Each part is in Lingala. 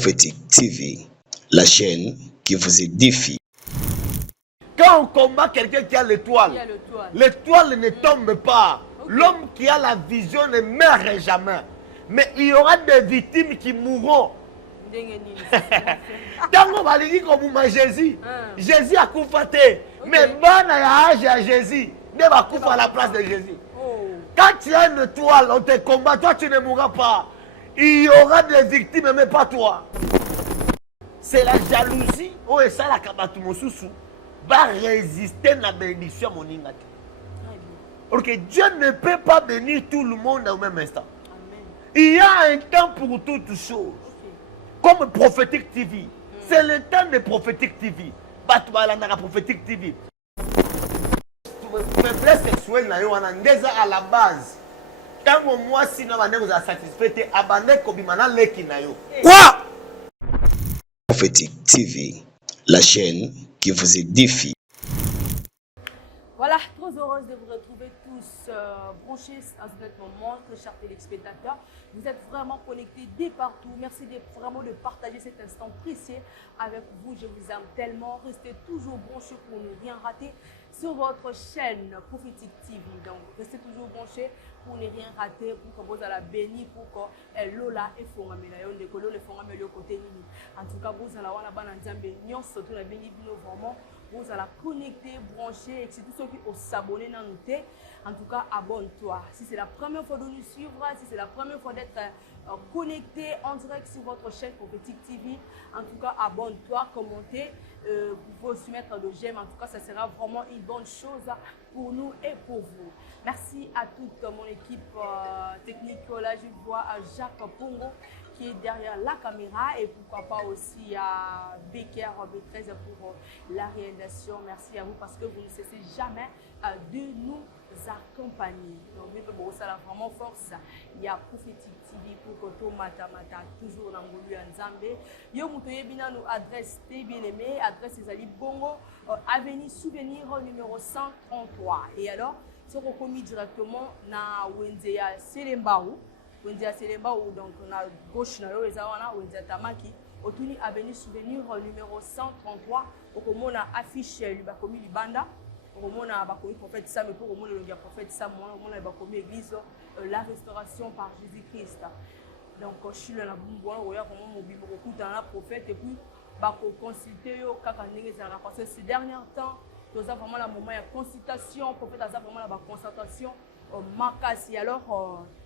Prophétique TV, la chaîne qui vous édifie. Quand on combat quelqu'un qui a l'étoile, l'étoile ne tombe pas. Okay. L'homme qui a la vision ne meurt jamais. Mais il y aura des victimes qui mourront. Tango baliki komuma Jésus. Jésus a koufaté. Mais bana ya âge à Jésus ne va koufa à la place de Jésus. Quand tu as une étoile, on te combat, toi tu ne mourras pas. Il y aura des victimes, mais pas toi. C'est la jalousie. Oh, et ça, la kabatu mosusu va résister à la bénédiction moninga. Ok, Dieu ne peut pas bénir tout le monde au même instant. Amen. Il y a un temps pour toutes choses. Comme Prophétique TV. C'est le temps de Prophétique TV. Batouala na Prophétique TV. Faiblesse sexuelle na yo wana ndeza à la base. Quand moi si na bande vous a satisfait abandé kobimana leki na yo. Quoi? Prophétique TV, la chaîne qui vous édifie. Voilà, trop heureuse de vous retrouver tous branchés à ce moment, très chers téléspectateurs. Vous êtes vraiment connectés de partout. Merci vraiment de partager cet instant précieux avec vous. Je vous aime tellement. Restez toujours branchés pour ne rien rater sur votre chaîne Prophétique TV. Donc, restez toujours branchés pour ne rien rater, pour que vous allez bénir, pour que Lola et Fongamela, de Kolo, les Fongamela côté Nini. En tout cas, vous allez avoir la banane Zambé, surtout la béni vraiment. Vous allez connecter, brancher, et surtout ceux qui ont s'abonner dans nous. En tout cas, abonne-toi. Si c'est la première fois de nous suivre, si c'est la première fois d'être connecté en direct sur votre chaîne Prophétique TV, en tout cas, abonne-toi, commentez, vous pouvez mettre le j'aime. En tout cas, ça sera vraiment une bonne chose pour nous et pour vous. Merci à toute mon équipe technique. Là, je vois Jacques Pongo qui est derrière la caméra et pourquoi pas aussi à Becker B13 pour la réalisation. Merci à vous parce que vous ne cessez jamais de nous accompagner. Donc, ça a vraiment force. Il y a Prophétique TV pour que Mata toujours dans le Nzambe. Yo mutoye bina nous adresse bien aimé, adresse Ezali Bongo, avenue Souvenir numéro 133. Et alors, si on commis directement dans Wenzea Selembaou, donc on a gauche na yo ezawana Wenzea Tamaki, otuni avenue Souvenir numéro 133, on a affiche lui libanda. On a bakomi prophète Sam et pour le prophète Sam, on a bakomi église la restauration par Jésus-Christ. Donc je suis là on a comment mobile beaucoup dans la prophète et puis bako consulter yo kaka ndenge za parce que ces derniers temps nous avons vraiment la moment de consultation prophète a vraiment la consultation makasi alors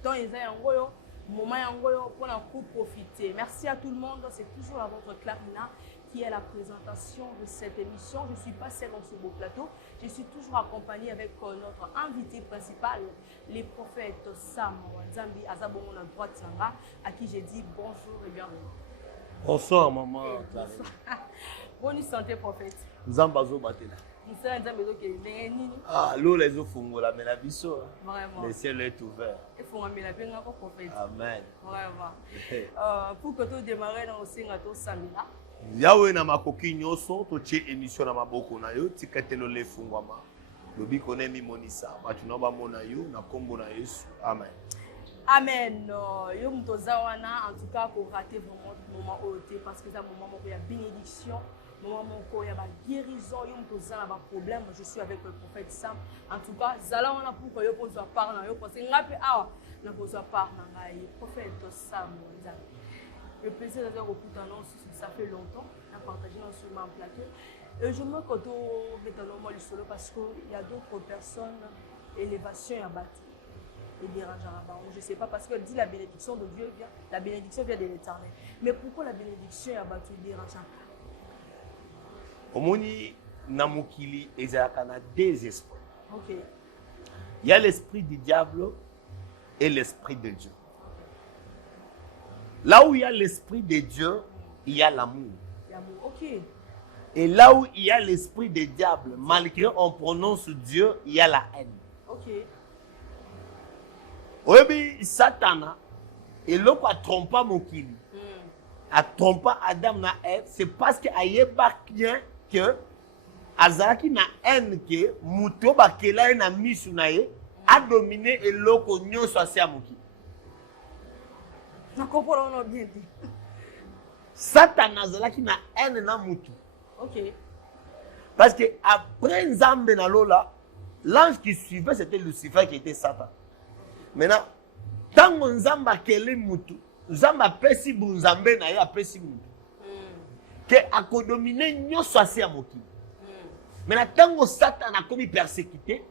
dans les yango moment yango pour la profiter. Merci à tout le monde, c'est toujours à votre Clarina qui est la présentation de cette émission. Je ne suis pas seule dans ce beau plateau. Je suis toujours accompagnée avec notre invité principal, les prophètes Sam Nzambi Azabongo na droite Sanga, à qui j'ai dit bonjour et bienvenue. Bonsoir maman. Bonne santé prophète. Nzambazo batela. Ah, l'eau les eaux fungola mais la biso. Vraiment. Le ciel est ouvert. Il faut amener la paix encore prophète. Amen. Vraiment. Pour que tu démarres dans le Singato Samina. Yahweh na makoki nyoso to tie émission na maboko na yo tikatelo le fungwama lobi konemi monisa batu na ba mona yo na kombo na Yesu. Amen. Amen. Yo mtoza wana en tout cas pour rater vraiment moment oté parce que ça moment où il y a bénédiction, moment où il y a guérison, yo mtoza na ba problème, je suis avec le prophète Sam. En tout cas, zala wana pour que yo pozo parler na yo parce que ngape awa na pozo parler na ngai prophète Sam. Le plaisir d'avoir au annonce, ça fait longtemps, on a partagé sur mon plateau. Je me retrouve solo parce qu'il y a d'autres personnes, élévation et abattu. Et dérangeant. Je ne sais pas, parce que dit la bénédiction de Dieu vient, la bénédiction vient de l'éternel. Mais pourquoi la bénédiction est abattue et dérangeant? Omoni Namukili Ezakana des esprits. Ok. Il y a l'esprit du diable et l'esprit de Dieu. Là où il y a l'esprit de Dieu, il y a l'amour. L'amour, ok. Et là où il y a l'esprit du diable, malgré on prononce Dieu, il y a la haine. Ok. Oui, Satan, et l'autre a trompé Mokili. A trompé Adam na Ève, c'est parce qu'il y a bien que Azaki na haine que Mouto Bakela na Misunaye a dominé et l'autre nyo soit Mokili. Je comprends bien dit. Satan azalaki na haine na mutu. Ok. Parce que après Nzambe na lola, l'ange qui suivait c'était Lucifer qui était Satan. Maintenant, tant que Nzambe akeli mutu, Nzambe apesi bunzambe na ye apesi mutu. Que akodomine nyonso asi ya mokili. Maintenant, tant que Satan a commis persécuté,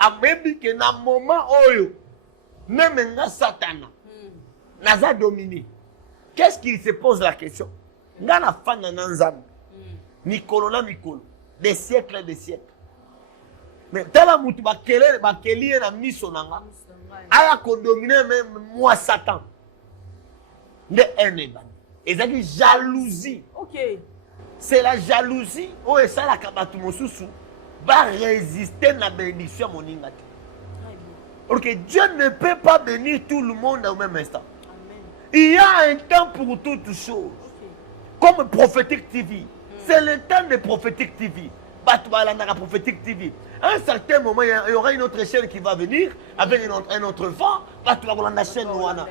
amebi que na moment oyo, même nga Satan naza dominé. Qu'est-ce qu'il se pose la question? Nga na fana na Nzambe. Mikolo na mikolo. Des siècles et des siècles. Mais tala mutu bakeli na miso nanga. Aya ko dominer même moi Satan. De haine. Et ça dit jalousie. Ok. C'est la jalousie où est ça la kabatu mosusu va résister à la bénédiction moninga. Parce que Dieu ne peut pas bénir tout le monde au même instant. Amen. Il y a un temps pour toutes choses. Ok. Comme Prophétique TV. C'est le temps de Prophétique TV. Batouala Prophétique TV. À un certain moment, il y aura une autre chaîne qui va venir avec un autre vent. Batouala la chaîne Ouana.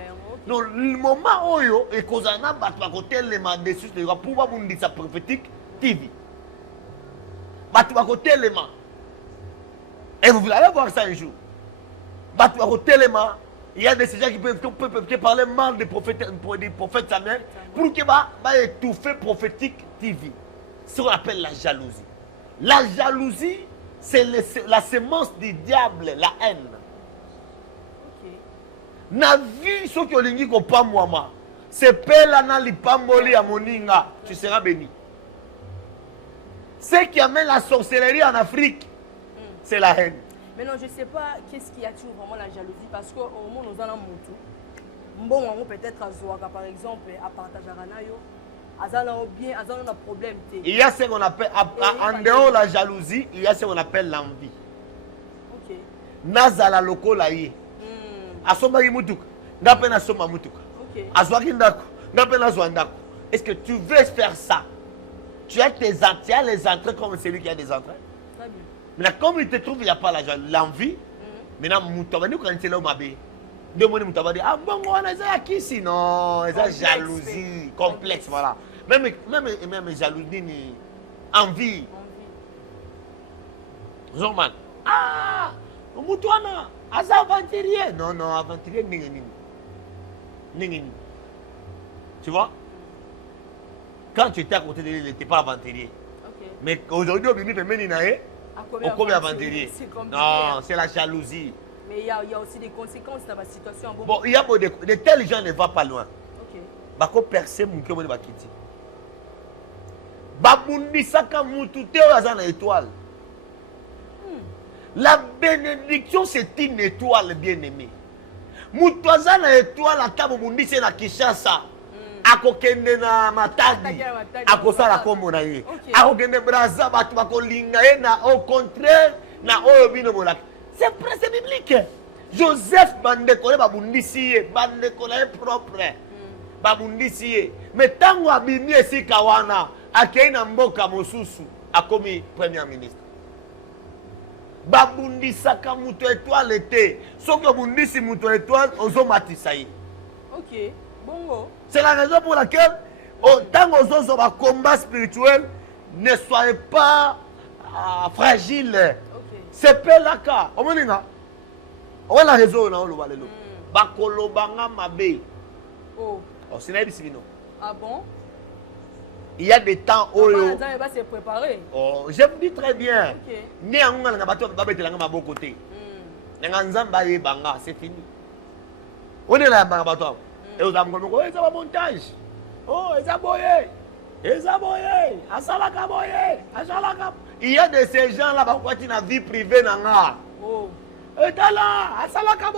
Donc, le moment où il y a Kozana, Batouala tellement dessus, il y aura pouvoir vous dire ça Prophétique TV. Batouala tellement. Et vous allez voir ça un jour. Batouala tellement. Il y a des gens qui peuvent parler mal des prophètes Samuel pour qu'ils étouffer Prophétique TV. C'est ce qu'on appelle la jalousie. La jalousie, c'est la semence du diable, la haine. Ok. Na vie, ceux qui ont dit qu'on pas moi, c'est pela na lipamboli à moninga, tu seras béni. Ce qui amène la sorcellerie en Afrique, c'est la haine. Mais non, je ne sais pas qu'est-ce qui attire vraiment la jalousie parce qu'au moment où nous allons monter, bon, peut-être à Zouaka par exemple, à partager à Ranayo. Bien, un problème. Il y a ce qu'on appelle, en dehors de la jalousie, il y a ce qu'on appelle l'envie. Ok. Nazala loko la ye. Asomba mutuka. Ngape na soma mutuka. Ok. Azwaki ndako. Ngape na zwandako. Est-ce que tu veux faire ça? Tu as les entrées comme celui qui a des entrées. Très bien. Mais comme il te trouve, il n'y a pas l'envie. Maintenant, mutuka ni quand c'est là mabe. Demandez mutuka dire ah bon on a ça qui sinon, c'est jalousie complexe voilà. Même jalousie ni envie. Zorman. Ah, mutuana, asa aventurier. Non, aventurier ningeni. Tu vois? Quand tu étais à côté de lui, il n'était pas aventurier. Okay. Mais aujourd'hui, au milieu de Méninae, on commet aventurier. Non, c'est la jalousie. Mais il y a aussi des conséquences dans ma situation. Bon, il y a de tels gens ne vont pas loin. Ok. Bako percer mon cœur, bakiti. Babundi saka mutu te azana étoile. La bénédiction c'est une étoile bien-aimée. Mutu azana étoile ata bundi c'est na Kinshasa. Akokende na Matadi. Akosala kombo na ye. Akokende Brazza batu bakolinga ye na au contraire na oyo bino molaka. C'est biblique. Joseph bandekole babundisi ye, bandekole propre. Babundisi ye. Mais tango abimi esika wana, akei na mboka mosusu, akomi premier ministre. Babundisaka muto étoile te. Soki obundisi muto étoile, ozomatisa ye. Ok. Bongo. C'est la raison pour laquelle, tant aux autres combat spirituel, ne soyez pas fragile. C'est pas la cas. On a la raison. Bakolobanga mabe. Oh. C'est la discipline. Ah bon? Il y a des temps où il va se préparer. Oh, je vous dis très bien. C'est fini. On est là, et aux amis, oh, c'est un montage. Oh, c'est un boyer. C'est un boyer. Asalaka boyer. Asalaka. Il y a de ces gens-là, qui ont une vie privée. Oh. Et là, Asalaka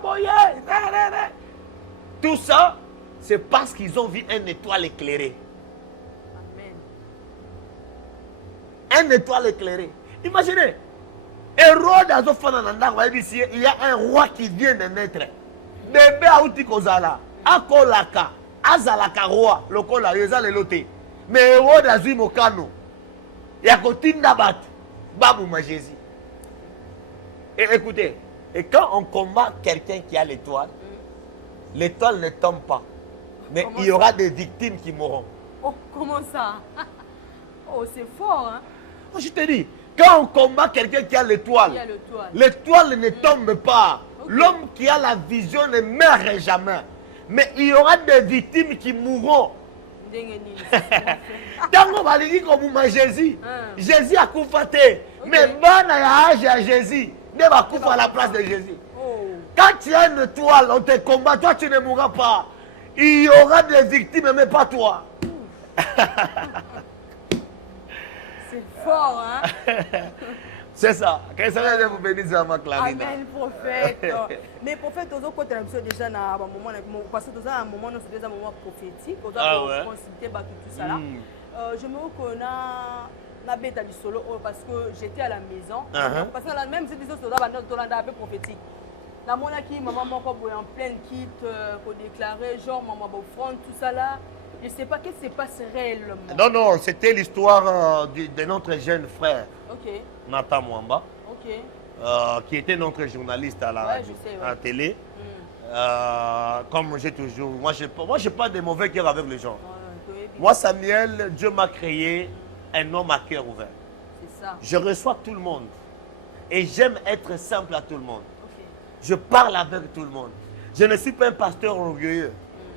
boyer. Tout ça, c'est parce qu'ils ont vu une étoile éclairée. Amen. Une étoile éclairée. Imaginez. Hérode a il y a un roi qui vient de naître. Bébé auti kozala akolaka azalaka roi lokola yeza lelote mais Hérode azui mokano ya kotinda batu babuma Jésus. Et écoutez, et quand on combat quelqu'un qui a l'étoile, l'étoile ne tombe pas. Mais il y aura des victimes qui mourront. Oh, comment ça? Oh, c'est fort, hein? Je te dis, quand on combat quelqu'un qui a l'étoile, l'étoile ne tombe pas. L'homme qui a la vision ne meurt jamais. Mais il y aura des victimes qui mourront. Tant qu'on va dire comme Jésus, Jésus a coupé. Mais bon âge à Jésus, ne va couper à la place de Jésus. Quand tu as une étoile, on te combat, toi tu ne mourras pas. Il y aura des victimes, mais pas toi. C'est fort, hein? C'est ça. Que ça vous bénisse à ma Clarina. Amen, prophète. Mais prophète, aux autres côtés, déjà, parce que dans un moment, c'est déjà un moment prophétique. On doit consulter tout ça là. Je me reconnais na bêta du solo parce que j'étais à la maison. Parce que même si c'est un peu prophétique. La monarchie, maman en pleine kit pour déclarer, genre maman front, tout ça là. Je ne sais pas qu'est-ce qui se passe réellement. Non, non, c'était l'histoire de notre jeune frère, Nathan Mwamba, qui était notre journaliste à la radio, à la télé. Comme j'ai toujours, moi je n'ai pas de mauvais cœur avec les gens. Moi, Samuel, Dieu m'a créé un homme à cœur ouvert. C'est ça. Je reçois tout le monde. Et j'aime être simple à tout le monde. Je parle avec tout le monde. Je ne suis pas un pasteur orgueilleux.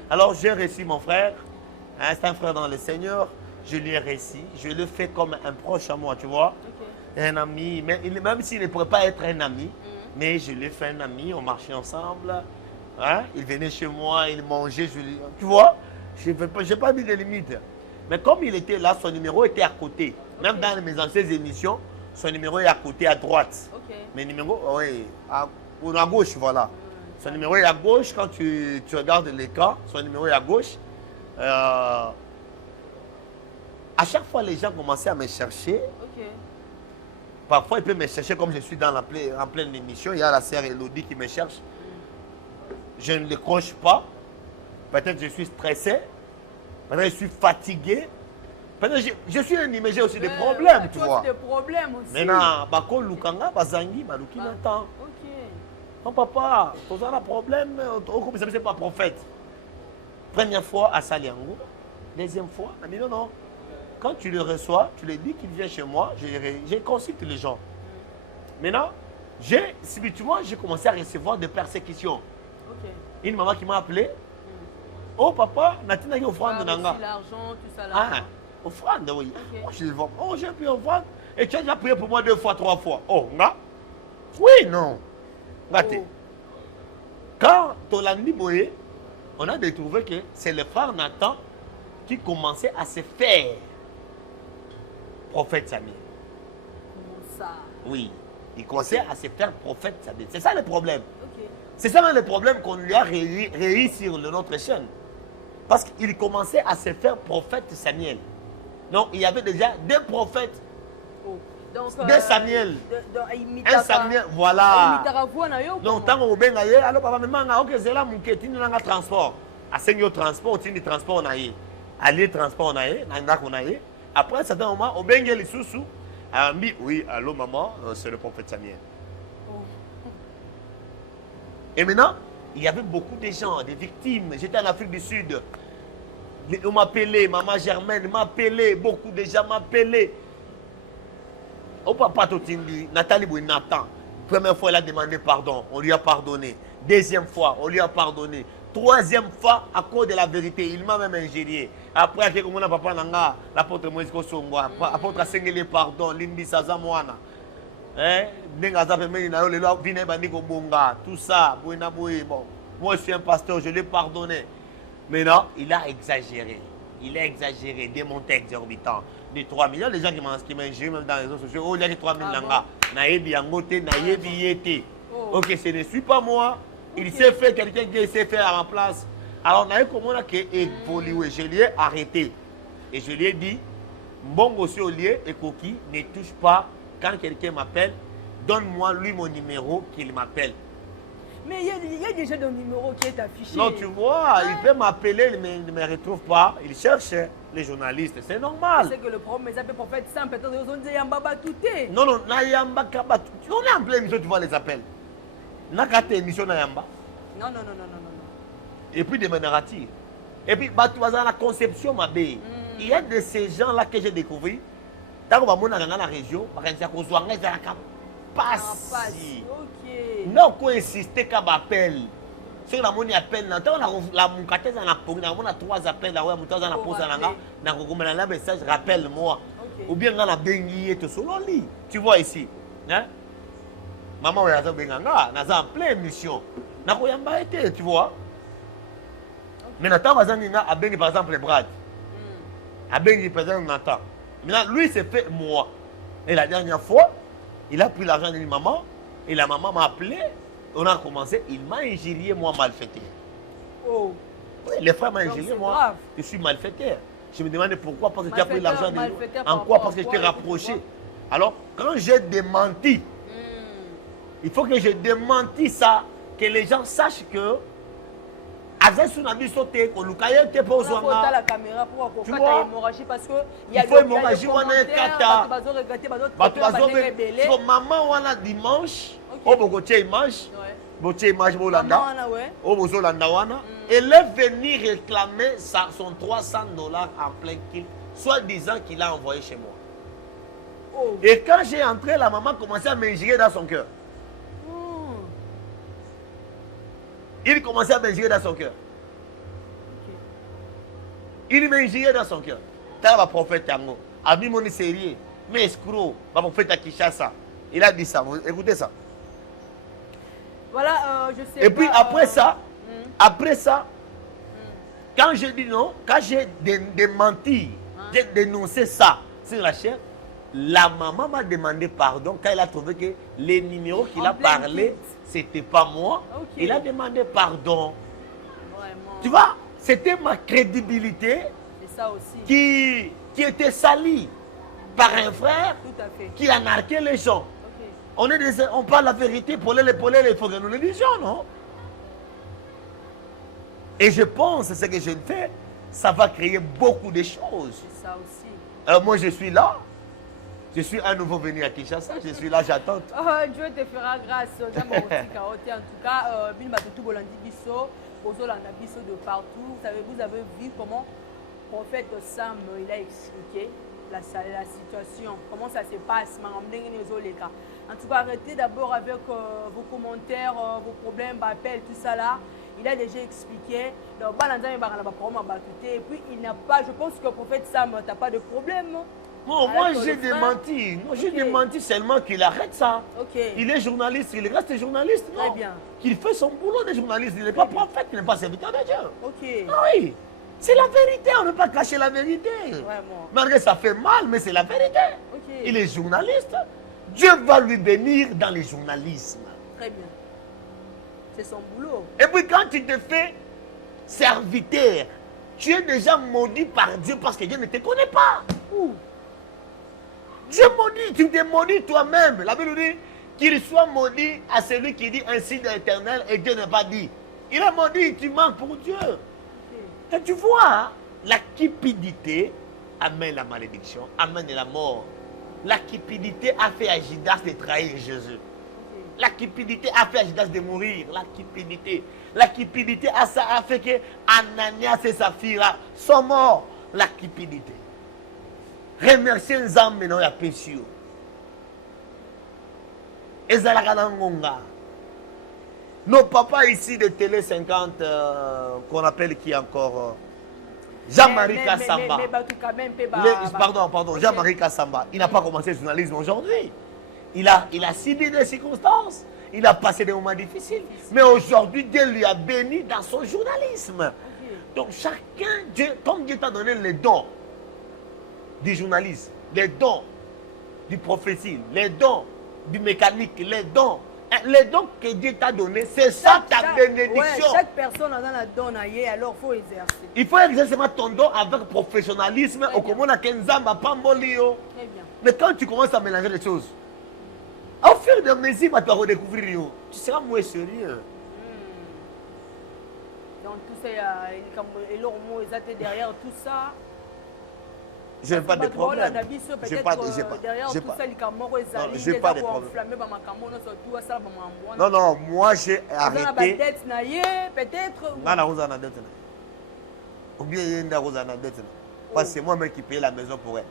Alors j'ai reçu mon frère. C'est un frère dans le Seigneur. Je lui ai reçu. Je le fais comme un proche à moi, tu vois. Un ami. Même s'il ne pourrait pas être un ami. Mais je lui ai fait un ami. On marchait ensemble. Il venait chez moi. Il mangeait. Tu vois. Je n'ai pas mis de limite. Mais comme il était là, son numéro était à côté. Même dans mes anciennes émissions, son numéro est à côté, à droite. Mes numéros, oui, à gauche, voilà. Son numéro est à gauche. Quand tu regardes l'écran, son numéro est à gauche. À chaque fois, les gens commençaient à me chercher. Parfois, ils peuvent me chercher comme je suis en pleine émission. Il y a la sœur Elodie qui me cherche. Je ne décroche pas. Peut-être que je suis stressé. Peut-être que je suis fatigué. Peut-être que je suis animé, j'ai aussi des problèmes, tu vois. Des problèmes aussi. Maintenant, Bako Lukanga, Bazangi, Baluki longtemps. Non, papa, tu as un problème, tu ne pas prophète. Première fois à Saliango, deuxième fois, il dit non. Quand tu le reçois, tu lui dis qu'il vient chez moi, je consulte les gens. Maintenant, spirituellement, j'ai commencé à recevoir des persécutions. Une maman qui m'a appelé. Oh papa, Natina qui offrande nanga. L'argent, tout ça là. Ah, offrande, oui. Oh, je vois. Oh, j'ai pu offrande. Et tu as déjà prié pour moi 2 fois, 3 fois. Oh, nga? Oui, non. Gâté. Quand Tolandi Boye, on a découvert que c'est le frère Nathan qui commençait à se faire prophète Samuel. Comment ça? Oui, il commençait à se faire prophète Samuel. C'est ça le problème. C'est ça le problème qu'on lui a réussi sur notre chaîne. Parce qu'il commençait à se faire prophète Samuel. Donc il y avait déjà 2 prophètes. Donc, 2 Samuel. Un Samuel, voilà. Donc tant qu'on a eu, alors papa me ok c'est là mon qui est transport. À 5 transport, tu transport na yi. Aller transport na yi, na yi. Après certain moment, au Bengel Isusu, a dit oui, allô maman, c'est le prophète Samuel. Et maintenant, il y avait beaucoup de gens, des victimes. J'étais en Afrique du Sud. On m'appelait, maman Germaine m'appelait, beaucoup de gens m'appelaient. Oh papa Totindi, Nathalie Bouy Nathan. Première fois, elle a demandé pardon, on lui a pardonné. Deuxième fois, on lui a pardonné. Troisième fois, à cause de la vérité, il m'a même ingénié. Après, comme on a papa Nanga, l'apôtre Moïse Kosongwa, l'apôtre Sengele pardon, Limbi Sazamoana. Tout ça, bon, moi je suis un pasteur, je l'ai pardonné. Maintenant, il a exagéré. Il a exagéré, des montants exorbitants. De 3 millions, les gens qui m'ingèrent même dans les réseaux sociaux, oh, il y a 3 000 nanga. Naïbi Angote, Naïbi Yete. Ok, ce ne suis pas moi. Il s'est fait quelqu'un qui s'est fait à ma place. Alors, Naïbi, comment on a évolué? Je lui ai arrêté. Et je lui ai dit, Mbongo Siolier et Koki ne touche pas. Quand quelqu'un m'appelle, donne-moi lui mon numéro qu'il m'appelle. Mais il y a déjà un numéro qui est affiché. Non, tu vois, il peut m'appeler, il ne me retrouve pas. Il cherche les journalistes, c'est normal. C'est que le problème, mais ça peut pas faire simple. Peut-être qu'ils ont dit Yamba Touté. Non, non, Nayamba Kaba. On est en pleine émission, tu vois les appels. Nakate émission Nayamba. Non. Et puis des Menarati. Et puis, dans la conception, il y a de ces gens-là que j'ai découvert. Tant qu'on va dans la région, on va dire qu'on soit passe. Non, qu'on insiste qu'on appelle. Si on a mon appel, la moukate dans la pose, on a 3 appels, là, on a posé un message, rappelle-moi. Ou bien on a béni et tout ça. Tu vois ici. Hein? Maman, on a en pleine mission. On a été, tu vois. Mais Nathan, par exemple, les brades. A béni, par exemple, Nathan. Maintenant, lui, c'est fait moi. Et la dernière fois, il a pris l'argent de maman. Et la maman m'a appelé. On a commencé. Il m'a injurié, moi, malfaiteur. Oh. Oui, les frères m'ont injurié, moi. Grave. Je suis malfaiteur. Je me demandais pourquoi. Parce que tu as pris l'argent de moi. En quoi? Parce que je t'ai rapproché. Alors, quand j'ai démenti, il faut que je démentis ça. Que les gens sachent que. Avec son ami sauté, qu'on lukaye te pose on a la caméra pour tu vois hémorragie parce que il y a faut hémorragie on a kata maman on a dimanche au bokotie image botie image bolanda au bozolanda wana elle est venue réclamer son $300 en plein kill soit disant qu'il a envoyé chez moi. Et quand j'ai entré la maman commençait à m'injurer dans son cœur. Il commençait à m'injurer dans son cœur. Il m'injurait dans son cœur. T'as le prophète Tango. Ami mon sérieux. Mais escroc. Le prophète à Kinshasa. Il a dit ça. Écoutez ça. Voilà, je sais. Et puis après ça, quand je dis non, quand j'ai démenti, j'ai dénoncé ça sur la chaîne, la maman m'a demandé pardon quand elle a trouvé que les numéros qu'il a parlé, c'était pas moi. Il a demandé pardon. Vraiment. Tu vois, c'était ma crédibilité ça aussi. Qui était salie par un frère qui a narqué les gens. On parle la vérité, pour les il faut que nous le disions, non? Et je pense que ce que je fais, ça va créer beaucoup de choses. C'est ça aussi. Moi, je suis là. Je suis un nouveau venu à Kinshasa. Je suis là, j'attends. Dieu te fera grâce. En tout cas, de partout. Vous avez vu comment le prophète Sam il a expliqué la situation, comment ça se passe. En tout cas, arrêtez d'abord avec vos commentaires, vos problèmes, appels, tout ça là. Il a déjà expliqué. Donc, et puis, il n'a pas, je pense que le prophète Sam n'a pas de problème. Non, moi j'ai démenti. Moi j'ai démenti seulement qu'il arrête ça. Il est journaliste, il reste journaliste. Non. Très bien. Qu'il fait son boulot de journaliste. Il n'est pas prophète, il n'est pas serviteur de Dieu. Ok. Ah oui. C'est la vérité, on ne peut pas cacher la vérité. Vraiment. Malgré ça fait mal, mais c'est la vérité. Il est journaliste. Dieu va lui bénir dans le journalisme. Très bien. C'est son boulot. Et puis quand tu te fais serviteur, tu es déjà maudit par Dieu parce que Dieu ne te connaît pas. Dieu maudit, tu te maudis toi-même. La Bible dit qu'il soit maudit à celui qui dit ainsi de l'Éternel et Dieu n'a pas dit. Il est maudit, tu manques pour Dieu. Et tu vois, hein, la cupidité amène la malédiction, amène la mort. La cupidité a fait à Judas de trahir Jésus. La cupidité a fait à Judas de mourir. La cupidité a fait que Ananias et Saphira sont morts. La cupidité. Remerciez les âmes maintenant, il y a péché. Et ça la nos papas ici de Télé 50, qu'on appelle qui encore Jean-Marie Kassamba. Pardon, Jean-Marie Kassamba. Il n'a pas commencé le journalisme aujourd'hui. Il a subi des circonstances. Il a passé des moments difficiles. Mais aujourd'hui, Dieu lui a béni dans son journalisme. Donc chacun, comme Dieu t'a donné les dons du journalisme, les dons du prophétie, les dons du mécanique, les dons que Dieu t'a donné, c'est ça ta bénédiction. Chaque personne a la don, alors il faut exercer. Il faut exercer ton don avec professionnalisme. Mais quand tu commences à mélanger les choses, au fur et à mesure, tu vas redécouvrir. Tu seras moins sérieux. Donc tout ça, derrière tout ça. Je n'ai pas de problème. Je n'ai pas de problème. Non, moi j'ai arrêté. Ou bien il y a une date. Parce que c'est moi-même qui payais la maison pour elle.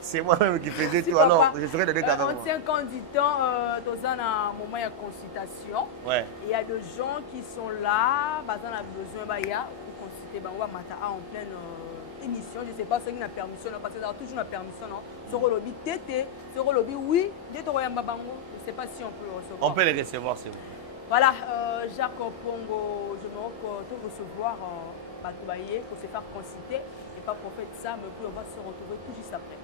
C'est moi-même qui faisais tout. Alors, je serais donné quand même. On tient compte du temps, dans un moment de consultation. Ouais. Il y a des gens qui sont là, bah, on a besoin pour consulter, bah, on va mettre en pleine émission. Je ne sais pas si on a permission, parce que toujours une permission. Sur le lobby TT, sur le lobby, oui, je ne sais pas si on peut le recevoir. On peut les recevoir, c'est bon. Voilà, Jacques Pongo, je me retrouve recevoir Batoubaye pour se faire consulter. Et pas prophète ça, mais puis on va se retrouver tout juste après.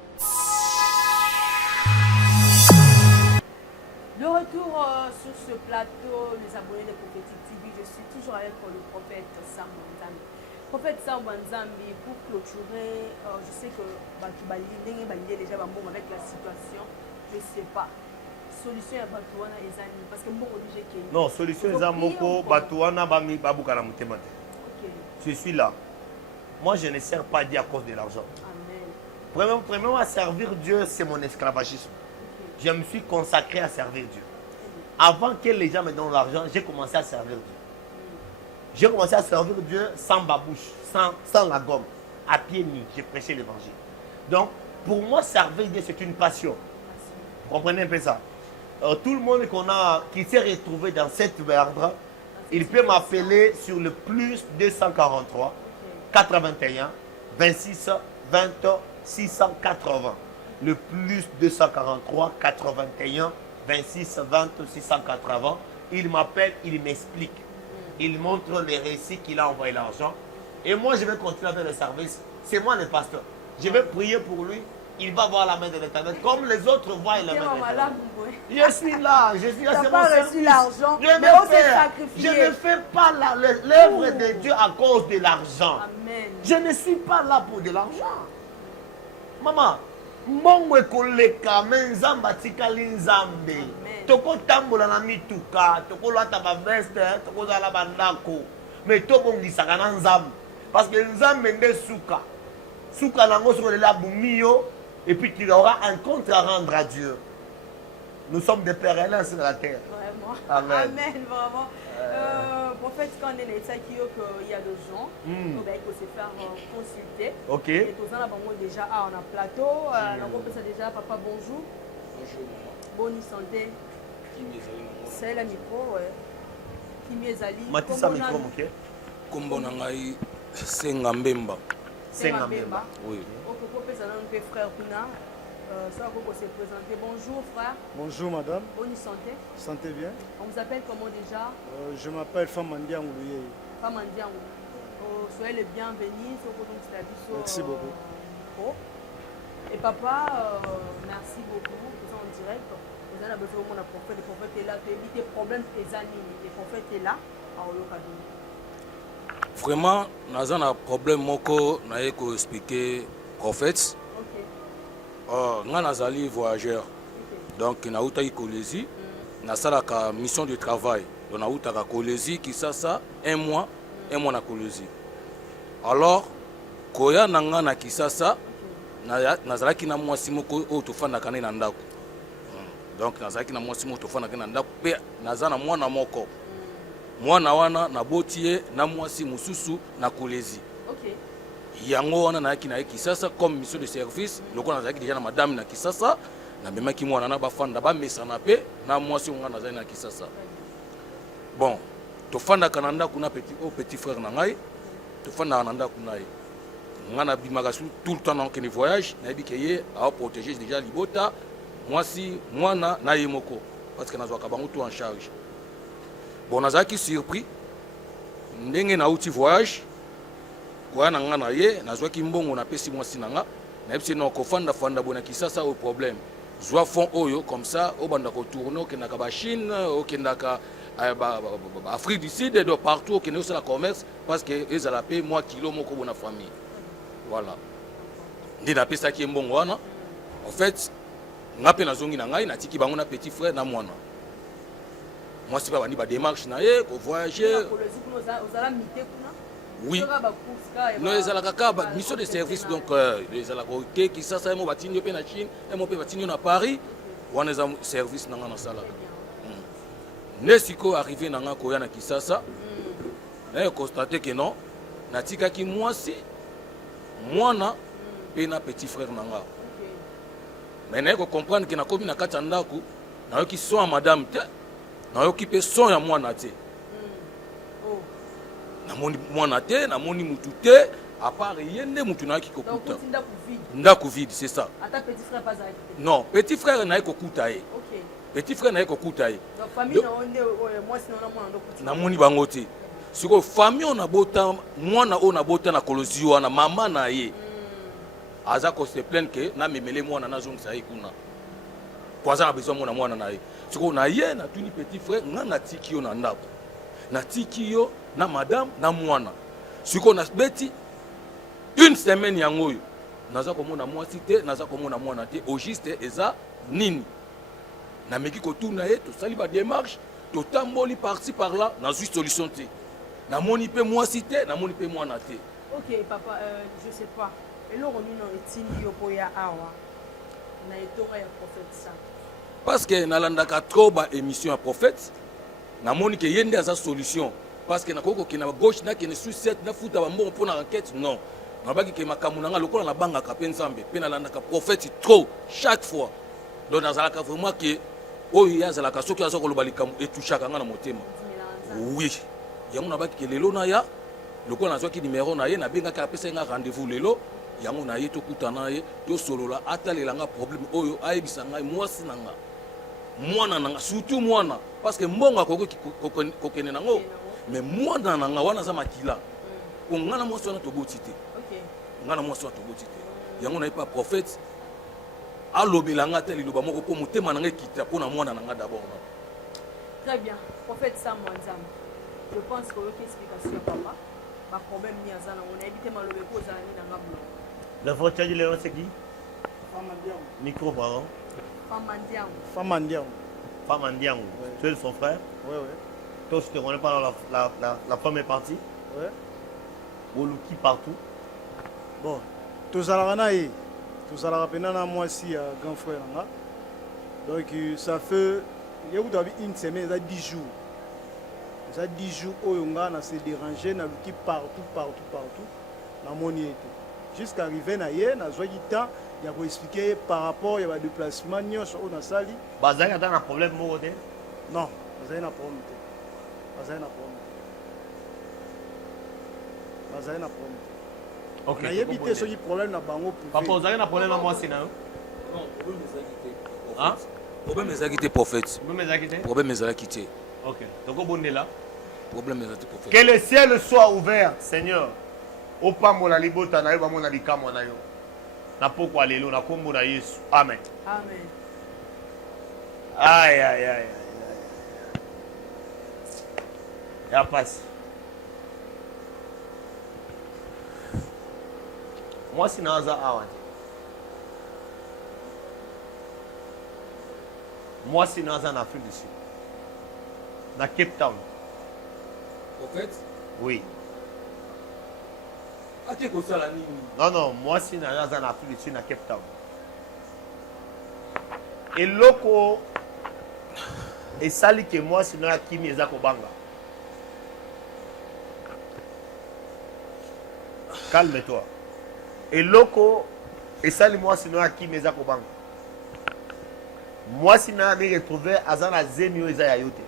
De retour sur ce plateau, les abonnés de Prophétique TV, je suis toujours avec le prophète Sam Wanzambi. Prophète Sam Wanzambi, pour clôturer, je sais que Batoubaye est déjà bon avec la situation, je ne sais pas. Solution à Batouana et Zani, parce que moi, je dis que... Non, solution à Moko, Batouana, Bami, Baboukara Moutemate. Je suis là. Moi, je ne sers pas Dieu à cause de l'argent. Premièrement, à servir Dieu, c'est mon esclavagisme. Je me suis consacré à servir Dieu. Avant que les gens me donnent l'argent, j'ai commencé à servir Dieu. J'ai commencé à servir Dieu sans babouche, sans la gomme, à pied nu. J'ai prêché l'évangile. Donc, pour moi, servir Dieu, c'est une passion. Vous comprenez un peu ça? Tout le monde qui s'est retrouvé dans cette merde, il peut m'appeler sur le plus 243 81 26 20 680. Le plus 243 81 26 20 680. Il m'appelle, il m'explique. Il montre les récits qu'il a envoyé l'argent. Et moi, je vais continuer à faire le service. C'est moi le pasteur. Je vais prier pour lui. Il va voir la main de l'Éternel. Comme les autres voient la main de l'Éternel. Je suis là. Je suis là. C'est mon service. Je ne fais pas l'œuvre de Dieu à cause de l'argent. Je ne suis pas là pour de l'argent. Maman, mbongo ekoleka me nzambe atikali nzambe tokotambola na mituka tokolata baveste tokozala bandako me tobongisaka na nzambe parce que nzambe nde suka nango soki olela abumi yo et puis tu auras un compte à rendre à Dieu. Nous sommes des pèlerins sur la terre. Vraiment. Amen. Amen, vraiment. Prophète, quand on est là, il y a des gens il faut se faire consulter. Ok. Et tous on déjà on a plateau. On peut ça déjà, papa, bonjour. Bonjour, maman. Bonne santé. C'est le micro, ouais. Kimi Ezali. Matissa micro, ok. Kombo nangai Senga Mbemba. Senga Mbemba. Oui. On peut ça un frère Kuna. Ça va se présenter. Bonjour frère. Bonjour madame. Bonne santé. Santé bien. On vous appelle comment déjà? Je m'appelle Famandi Angouye. Famandi Angouye. Soyez les bienvenus. Merci beaucoup. Et papa, merci beaucoup. Nous sommes en direct. Vous avez besoin de mon prophète. Le prophète est là. Les problèmes sont là. Le prophète est là. Vraiment, nous avons un problème moko na eko expliquer prophète. Nga nazali voyageur. Donc nautaki Kolezi, nasalaka mission de travail. Donc nautaka Kolezi Kisasa un mois na Kolezi. Alors koya nanga na Kisasa nazalaki na mwasi moko o tofandaka na ndako. Donc nazalaki na mwasi moko tofandaka na ndako pe nazana mwana moko. Mwana wana na botie na mwasi mususu na Kolezi. OK. Yango wana na Kisasa comme mission de service, loko nazalaki déjà na madame na Kisasa, na memaki mwana na bafanda ba mesana pe na mwasi nga nazali na Kisasa. Bon, tofanda kananda kuna petit frère na ngai, tofanda kananda kuna ye. Nga na bimaka tout le temps dans le voyage, na bikeye a protéger déjà libota, mwasi mwana na ye moko parce que nazwaka bango tout en charge. Bon, nazalaki surpris ndenge na uti voyage. Kwa nanga na ye nazwaki mbongo na pesi mwasi nanga na yebisi na kofanda fanda bona Kisasa au problème zwa fond oyo comme ça au banda ko tourner au kendaka ba Chine au kendaka Afrique du Sud et de partout au kendaka sur la commerce parce que ils ala payer moi kilo moko bona famille. Voilà. Ndi na pesa ki mbongo wana en fait ngape na zongi na ngai na tiki bango na petit frère na mwana. Moi c'est pas bandi ba démarche na ye ko voyager. Oui. Non, ils ont la mission de service, donc ils ont la qui ça, ils ont bâti en Chine, ils ont bâti en Paris, ils ont un service dans la salle. Nesiko arrivé dans la Kisasa, ils ont constaté que non, natikaki mwasi mwana pe na petit frère nanga mais naye ko comprendre que nakomi na kati ya ndako nayoki son ya madame te nayoki pe son ya mwana te namoni mwana te namoni mutu te à part ye nde mutu nayoki kokuta ndako vide c'est ça non petit frère naye kokuta ye petit frère naye kokuta ye namoni bango te siko famille on abota mwana on abota na kolozi wana mama na ye aza ko se plaindre que na memele mwana na zongisa ye kuna kwaza na besoin mwana na ye siko na ye na tuni petit frère nga na tiki yo na ndako na tiki yo na madame na mwana siko na beti une semaine yango yo naza komona mwasi te naza komona mwana te au juste eza nini na meki kotuna ye tosali ba démarche totamboli parti par là na zui solution te namoni pe mwasi te namoni pe mwana te. Ok papa, je sais pas eloko nini etindi yo po ya awa na etonga ya prophète ça parce que nalandaka trop ba émission ya prophète namoni ke yende aza solution parce que nakoko kina gauche na kene suicide na futa ba mbongo pona enquête non nabaki ke makamu nanga lokola na bangaka pe nzambe pe nalandaka prophète trop chaque fois donc nazalaka vraiment que oyo yazalaka soki aza koloba likambo etushaka nga na motema oui yango nabaki ke lelo na ya lokola nazwaki numéro na ye nabengaki apesa nga rendez-vous lelo yango na ye tokutana ye tosolola atalelanga problème oyo ayebisa ngai mwasi nanga mwana nanga surtout mwana parce que mbongo akoki kokene nango mais mwana nanga wana za makila po ngana mwasi wana toboti te ngana mwasi wana toboti te yango na ye pa prophète alobelanga te liloba moko po motema nanga ekita mpona mwana nanga d'abord. Très bien, prophète Sam Wanzam, je pense que votre explication papa ma problème ni azana on a évité malobe ko zani na ngablo. Le vote de Léon c'est qui? Micro pardon. Femme Andiang. Tu es son frère? Oui. Toi tu te connais pas la femme est partie? Oui. Boluki partout. Bon, tous à la moi aussi grand frère là. Donc ça fait une semaine, ça 10 jours. Ça 10 jours où on a se dérangé, na luki partout. Na moni était. Jusqu'à arriver na hier, na joie du temps, il y a pour expliquer par rapport il y a des déplacements nyos on a sali. Bazan a un problème mo côté? Non, bazan a problème. Ok. Na yebité ce problème na bango pour. Papa, vous avez un problème à moi c'est non? Non, problème les acquittés. Hein? Problème les acquittés prophète. Problème les acquittés. OK. Donc on est là. Problème les acquittés prophète. Que le ciel soit ouvert, Seigneur. Opambo la libota na yo ba mona likamo na yo. Na pokwa lelo na kombo na Yesu. Amen. Amen. Aïe. Ya passe. Moi si naza awa. Moi si naza na Afrique du Sud. Na Cape Town. Prophète? Oui. Ati ko sala nini? Non, moi si naza na Afrique du Sud na Cape Town. Et loko et sali que moi si na kimi eza ko banga. Calme-toi. Et loko et sali moi si na kimi eza ko banga. Moi si na me retrouver azana zemio eza ya yote.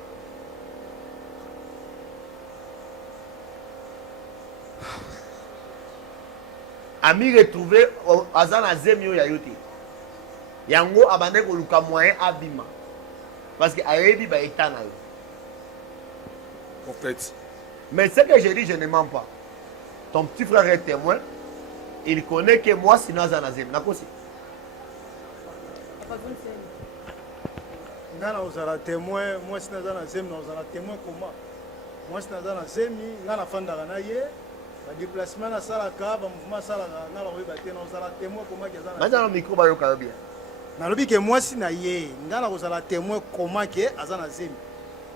Ami retrouvé azana zemio ya yote. Yango abande ko luka moyen abima. Parce que ayebi ba etana yo. Prophète. Mais ce que je dis, je ne mens pas. Ton petit frère est témoin. Il connaît que moi, sinon, azana zem. Nakosi. Ngana ozala témoin, moi si naza na zemi na ozala témoin comment? Moi si naza na zemi, ngana fandaka na ye, ba déplacement na salaka, ba mouvement salaka, ngala oyeba te na ozala témoin comment que azana. Maintenant le micro ba yo ka bien. Nalobi ke moi si na ye, ngana ozala témoin comment que azana zemi.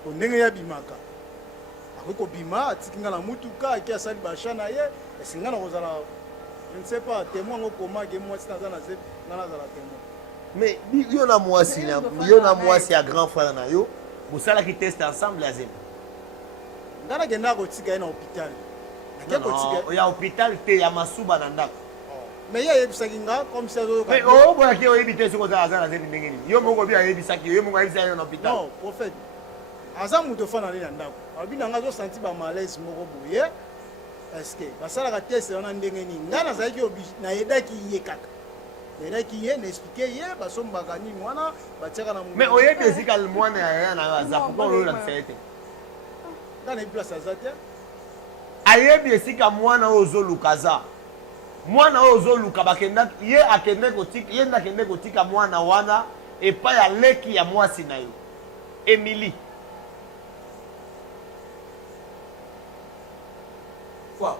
To ndenge ya bimaka. Akoko bima atiki ngana mutuka ki asali ba chana ye, est ngana ozala je ne sais pas témoin comment que moi si naza na zemi, ngana ozala témoin. Mais il y a moi si à grand frère na yo, vous savez qui teste ensemble la zemi. Ngana kenda ko tika na hôpital. Il y a hôpital, il y a Masuba Nanda. Mais il y a des gens comme ça. Mais oh, vous avez évité ce que vous avez dit. Yo moko bi ayebi saki, yo moko ayebi saki en hôpital. Non, prophète. Aza muto fa na ndako. Abi nanga zo senti ba malaise moko boye. Est-ce que basala ka test on ndenge ni. Ngana za ki obi na yeda ki ye kaka. Yeda ki ye n'expliquer ye ba somba ka ni mwana ba teka na mu. Mais oyebi esika le mwana ya na aza pourquoi on l'a fait? Dans place azate. Ayebi esika mwana ozo lukaza. Mwana ozo luka bakenda ye akende kotika ye ndakende kotika mwana wana epa ya leki ya mwasi na yo Emily Fa.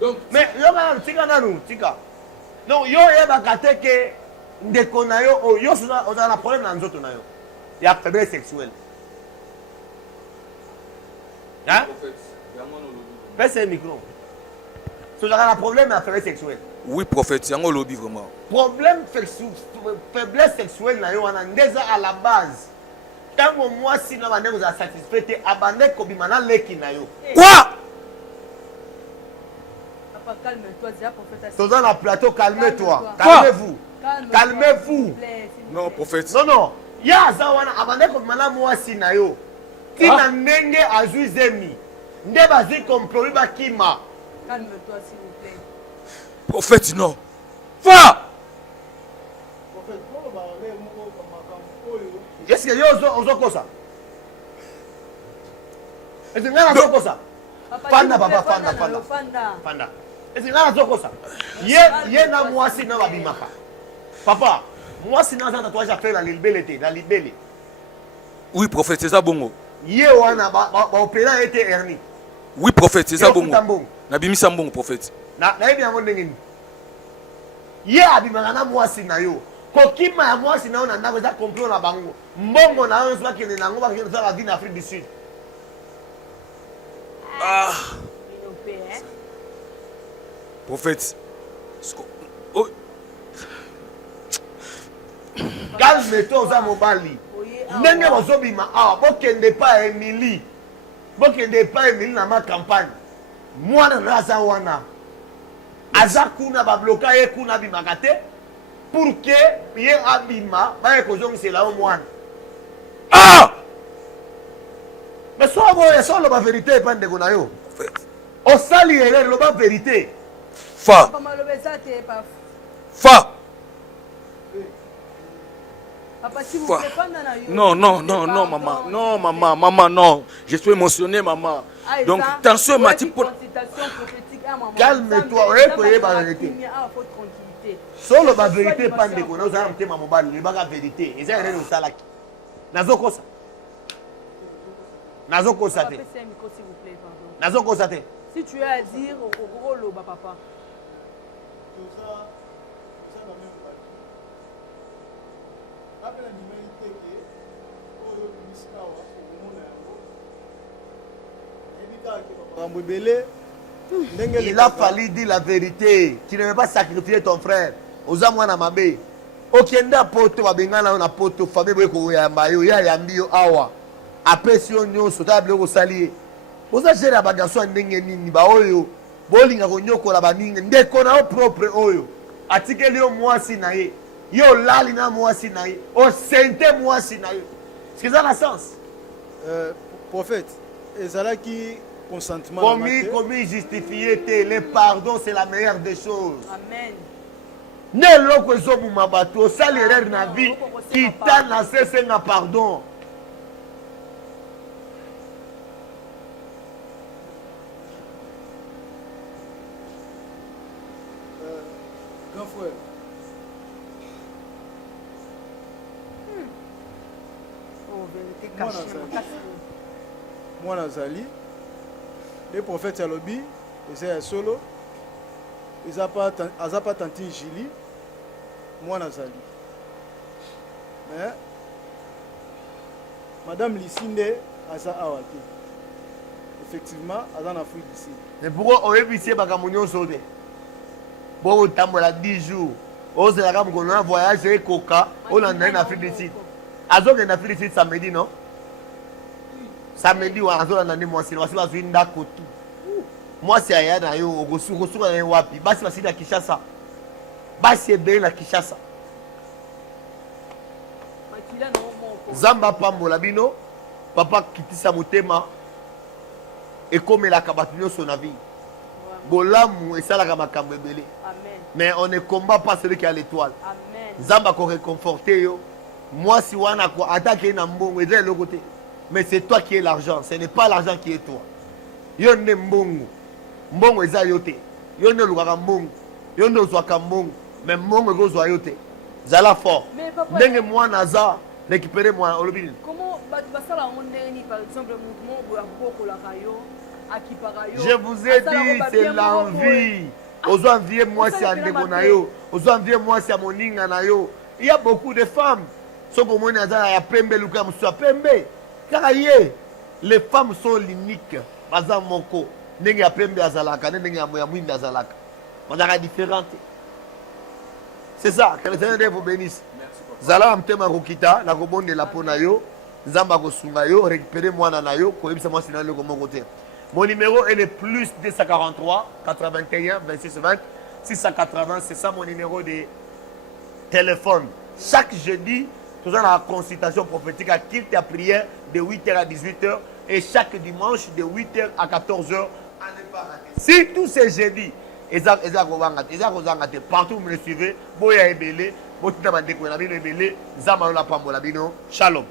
Donc mais yo kana tika nanu tika donc yo ye bakate ke ndeko na yo yo oza na problème na nzoto na yo ya faiblesse sexuelle hein Fais micro. Tu as un problème à faiblesse sexuelle. Oui, prophète, c'est un lobby vraiment. Problème faiblesse sexuelle, on a déjà à la base. Quand moi, si nous avons satisfait, abandonné Kobimana Leki Nayo. Quoi? Papa, calme-toi, déjà, prophète. Tous dans le plateau, calmez-toi. Calmez-vous. Calmez-vous. Non, prophète. Non, non. Il y a Zawana, abandonné Kobimana Mwasi Nayo. Qui n'a nenge à Juizemi. Ndebazi compromis bakima. Calme-toi s'il vous plaît. Prophète non. Fa. Est-ce que yo ozo kosa? Est-ce que ngana ozo kosa? Fanda papa fanda. Est-ce que ngana ozo kosa? Ye na mwasi na babimaka. Papa, mwasi na za tatouage à faire la libélé. Oui, prophète, c'est ça bongo. Ye wana ba opéra était hernie. Oui, prophète, c'est ça bongo. Nabimi sambongo prophète. Na yebi yango ndenge ni. Ye abimaka na mwasi na yo. Kokima ya mwasi na yo na ndako eza complot na bango. Mbongo na yo soki bakende nango bakende za la vie en Afrique du Sud. Ah. Prophète. Oh. Calme-toi oza mobali. Ndenge bozobima awa bokende pa Emily. Bokende pa Emily na ma campagne. Mwana raza wana. Aza kuna babloka ye kuna bimaka te pour que ye abima baye kozongisela o mwana. Ah! Mais so lo ba vérité epande ndeko na yo. Osali erreur lo ba vérité. Fa. Fa. Papa, si vous plaît, non, maman, non. Je suis émotionné, maman. Donc, tension m'a dit pour... Calme-toi, la vérité. Solo la vérité, pas de qu'on a un thème mobile, il n'y a pas de vérité. Et ça, il y a un salaki. Nazo Kosate. Nazo Kosate. Si tu as à dire, au gros, papa. Il a fallu dire la vérité. Tu ne veux pas sacrifier ton frère. Ozamwana mabe. Okenda poto babengana na poto famille beko ya mbayo ya yambio awa. Apesio nyonso table ko salier. Oza gera bagaso ndenge nini ba oyo. Bolinga ko nyokola baninga ndeko na o propre oyo. Atikeli yo mwasi na ye. Yo lali na mwasi na ye. O sente mwasi na ye. C'est ça la sens. Prophète, ezala qui consentement. Commis justifié, le pardon c'est la meilleure des choses. Amen. Ne loko ezomu mabato, ça l'erreur na vie, qui t'a nassé na pardon. Grand frère. Moi Nazali, les prophètes Alobi, ils solo, ils n'ont pas tenté Gili, moi Nazali. Mais Madame Lissinde Asa Awaki, effectivement, elle est en Afrique d'ici. Mais pourquoi on est ici à Kamounion Sode? Bon, on a 10 jours. On s'est voyagé Coca, on a en Afrique d'ici. Azok en Afrique d'ici samedi, non? samedi wana azolanda nde mwasi na basi bazwi ndako tu mwasi aya na yo okosunga na ye wapi basi basili na Kinshasa basi ebele na Kinshasa Nzambe apambola bino papa kitisa motema ekomelaka bato nyonso na vie bolamu esalaka makambo ebele mais on ne combat pas celui qui a l'étoile Nzambe akoreconforte yo mwasi wana atake na mbongo eza eloko te mais c'est toi qui es l'argent ce n'est pas l'argent qui est toi yo nde mbongo eza yo te yo nde olukaka mbongo yo nde ozwaka mbongo mais mbongo ekozwa yo te zala fort ndenge mwana aza récupérer mwana olobi nini basala yango ndenge nini par exemple mouvement boya kokolaka yo akipaka yo je vous ai dit c'est l'envie ozwa envie mwasi ya ndeko na yo ozwa envie mwasi ya moninga na yo il y a beaucoup de femmes soki omoni aza ya pembe luka ya mosusu ya pembe kaka ye les femmes sont l'unique baza moko ndenge ya pembe azalaka ndenge ya mwindi azalaka bazalaka différente c'est ça que le Seigneur vous bénisse zala mtema kokita na kobondela pona yo Nzamba kosunga yo récupérer mwana na yo koyebisa mwasi na leko moko te. Mon numéro est le plus 243 81 26 20 680. C'est ça mon numéro de téléphone. Chaque jeudi, nous avons la consultation prophétique à culte à prière de 8h à 18h et chaque dimanche de 8h à 14h. Si tous ces jeudis, partout où vous me suivez, boya ebele, botina bandeko na bino ebele, nzamba la pambola bino. Shalom.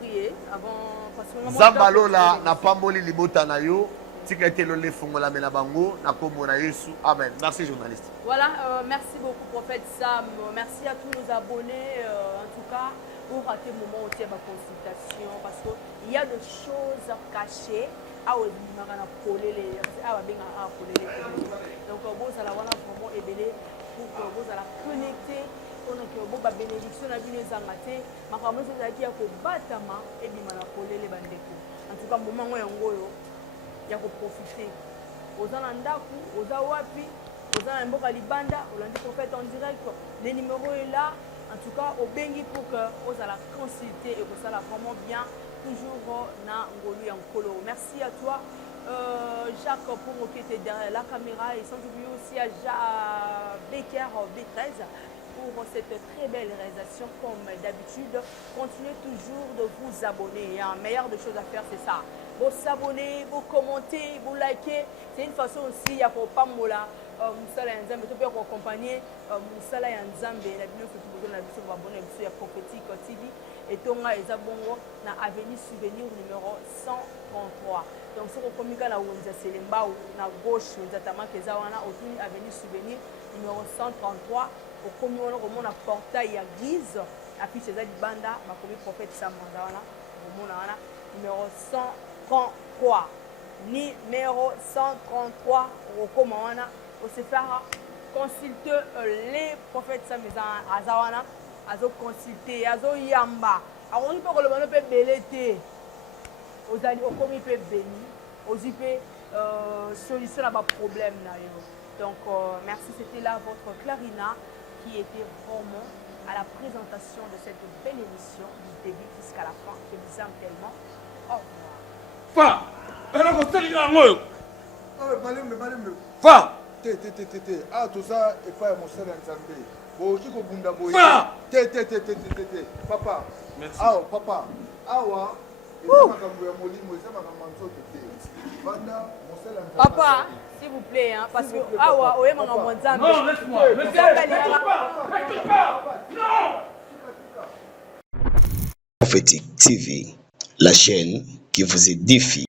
Prier avant Nzamba lola na pamboli libota na yo, tika telo le fungola mena bango na kombo na Yesu. Amen. Merci journaliste. Voilà, merci beaucoup prophète Sam. Merci à tous nos abonnés en tout cas pour rater le moment où tu as ma consultation parce que il y a des choses cachées. Donc vous allez avoir vraiment ébélé pour que vous allez connecter. On a que vous bénédiction à bien zangaté. Ma femme se dit qu'il y a que batama et bien la coller les bandeko. En tout cas moment où il y a que profiter. Aux anandaku, aux awapi, aux anamboka libanda, aux lundi prophète en direct. Les numéros est là. En tout cas au bengi pour que vous allez consulter et que ça la vraiment bien. Toujours na ngolu en colo. Merci à toi Jacques pour qui était derrière la caméra et sans oublier aussi à Becker B13 pour cette très belle réalisation comme d'habitude. Continuez toujours de vous abonner. Il y a un meilleur de choses à faire, c'est ça. Vous s'abonner, vous commenter, vous liker. C'est une façon aussi, il y a pour pas mola. Musala ya Nzambe, tout pour accompagner Musala ya Nzambe. La vidéo que vous avez sur abonner à Prophétique TV. Et Tonga et Zabongo na avenue Souvenir numéro 133. Donc ce qu'on communique là où on c'est le bas na gauche on zatama que zawana autour avenue Souvenir numéro 133 au communion on a portail à guise affiche za banda ma commis prophète Sam zawana on a numéro 133 numéro 133 au communion on se faire consulter les prophètes Sam zawana azo consulter azo yamba on peut le manope belete aux ali au commis peut béni aux IP solution à problème là donc merci, c'était là votre Clarina qui était vraiment à la présentation de cette belle émission du début jusqu'à la fin que nous aime tellement. Au revoir. Fa ah tout ça et pas mon seul Nzambe. Papa, merci. Ah, papa, awa, papa, s'il vous plaît, hein, parce que awa, oye manga Nzambe. Non, laisse-moi. Non. Prophétique TV, la chaîne qui vous édifie.